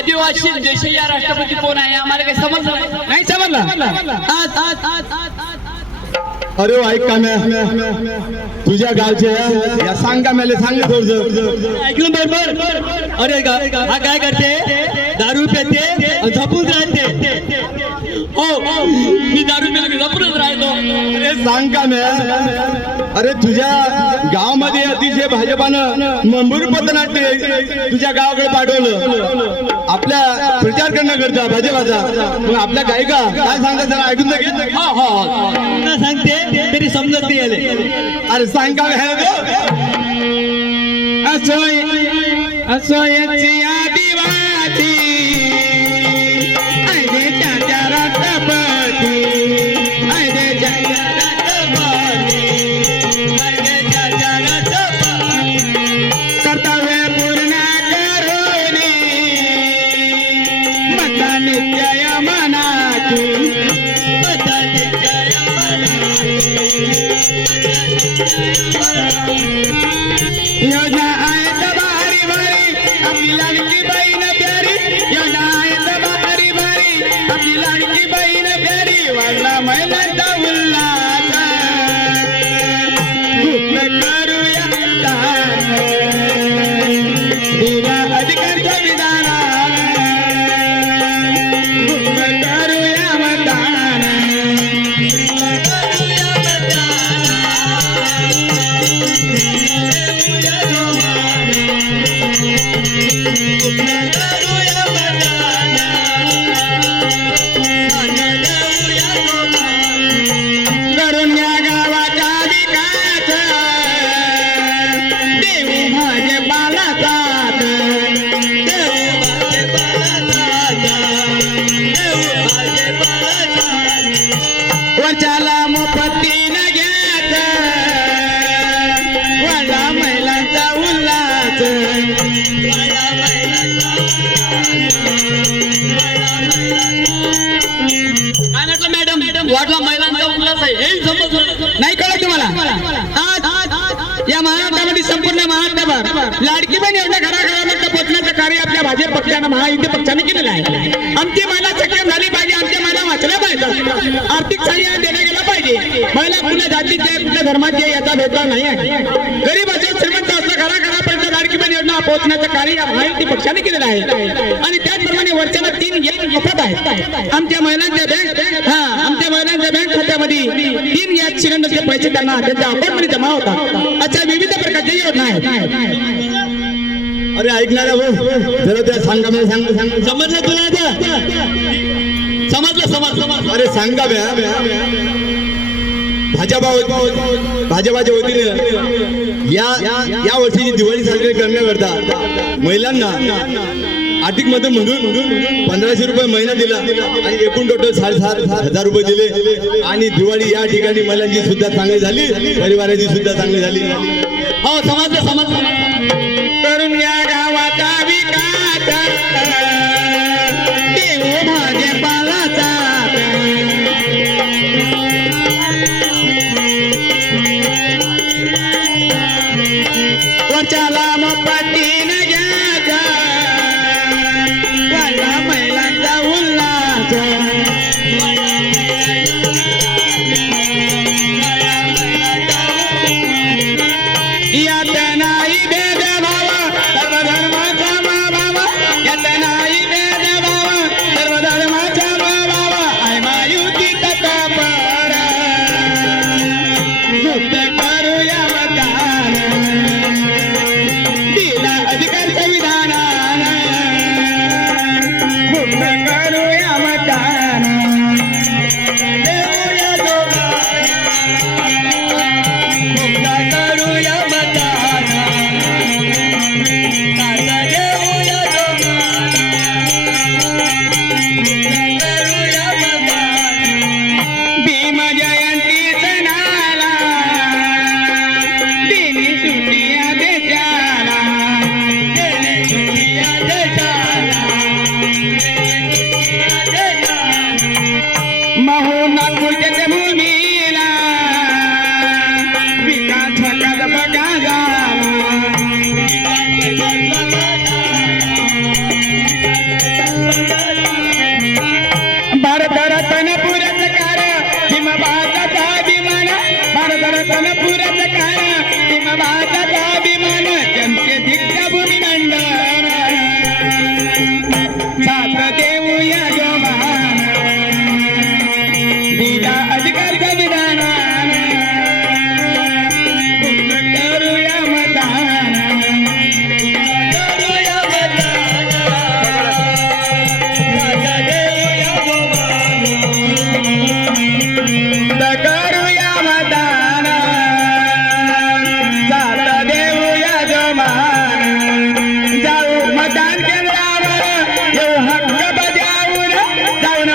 आदिवासी देशाच्या राष्ट्रपती कोण आहे आम्हाला काही समजलं नाही. समजलं आज आज आज अरे ऐक का तुझ्या गावचे या सांग का मला सांग थोडस ऐकलं बरोबर. अरे हा काय करते दारू पिते झपून राहते. हो मी दारू पिला झपूनच राहतो. अरे सांग का अरे तुझ्या गावामध्ये अतिशय भाजपानं मंबूर पथनाट्य तुझ्या गावाकडे पाठवलं आपल्या प्रचार करण्याकरता भाजपाचा. मग आपल्या गायिका काय सांगता जरा ऐकून घे. हो हो सांगते तरी समजत नाही आले. अरे सांग का असो याची आदिवासी देशाच्या राष्ट्रपती देशाच्या राष्ट्रपती देशाच्या राष्ट्रपती कर्तव्य पूर्ण करून मतनिश्चय मनाची मतनिश्चय मनाची योजना आहेत भारी भारी आपली लाडकी बहीण प्यारी. योजना आहेत भारी भारी आपली लाडकी बहीण प्यारी. वाढला महिलांचा उल्हास खूप करूया दान दिला अधिकार संविधान खूप करूया मतदान करूया मतदान करून या गावाचा विकास देऊ भाजपाला साथ देऊ भाजपाला साथ देऊ भाजपाला साथ. वर्षाला मोफतीनं घ्यायच वाढला महिलांचा उल्हास वाढला महिलांचा काय म्हटलं मॅडम वाढला महिलांचा उल्हास आहे हे समजलं नाही. कळत तुम्हाला आज या महाराष्ट्रामध्ये संपूर्ण महाराष्ट्रभर लाडकी बहीण योजना घराघरामध्ये पोहोचण्याचं कार्य आपल्या भाजप पक्षानं महायुती पक्षाने केलेलं आहे. आमची महिला सक्षम झाली पाहिजे. आमच्या महिला वाचल्या पाहिजे. आर्थिक सहाय्य देण्यात गेलं पाहिजे. महिला कुठल्या जातीचे कुठल्या धर्माचे याचा भेदभाव नाही आहे. गरीब असेल श्रीमंत असं घराघरापर्यंत लाडकी बहीण योजना पोहोचण्याचं कार्य या महायुती पक्षाने केलेलं आहे. आणि त्याचप्रमाणे वर्षाला 3 गॅस मोफत आहेत. आमच्या महिलांच्या बँक खात्यामध्ये 3 गॅस सिलेंडरचे पैसे त्यांना त्यांच्या अकाउंटमध्ये जमा होतात. अशा विविध प्रकारच्या योजना आहेत. अरे ऐकणारा जरा त्या सांग का सांग समजलं तुला आता समजलं. अरे सांग का भाजपाच्या वतीने या वर्षीची दिवाळी साजरी करण्याकरता महिलांना आर्थिक मदत म्हणून 1500 रुपये महिना दिला आणि एकूण टोटल 7,500 रुपये दिले. आणि दिवाळी या ठिकाणी महिलांची सुद्धा चांगली झाली परिवाराची सुद्धा चांगली झाली. हो समजलं. करून या गावाचा विकास देऊ भाजपाला साथ वर्षाला मोफतीनं घ्यायचा वाढला महिलांचा उल्हास यात नाही भेदभाव सर्व धर्माचा भाव यात नाही कनपुराचा काळा भीमबाचा अभिमान चमके दीक्षाभूमी नंदन साथ देऊया जोमान दिला अधिकार संविधान करूया मतदान करूया मतदान साथ देऊया जोमान करूया मतदान साथ देऊया जोमान